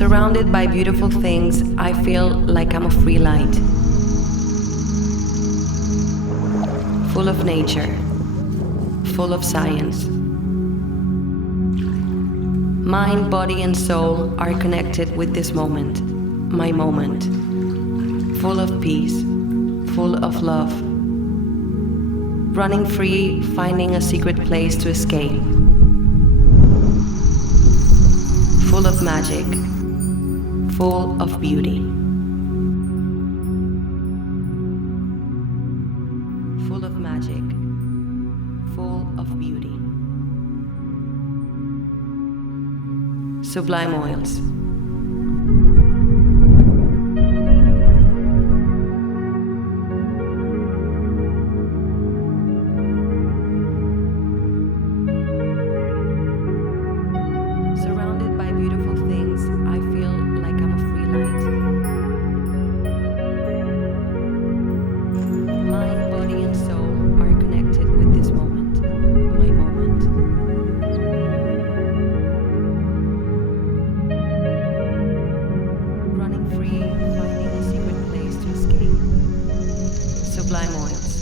Surrounded by beautiful things, I feel like I'm a free light. Full of nature, full of science. Mind, body, and soul are connected with this moment, my moment. Full of peace, full of love. Running free, finding a secret place to escape. Full of magic, full of beauty. Full of magic, full of beauty. Sublime oils. Surrounded by beautiful things, I feel like I'm a free light. Mind, body, and soul are connected with this moment, my moment. Running free, finding a secret place to escape. Sublime oils.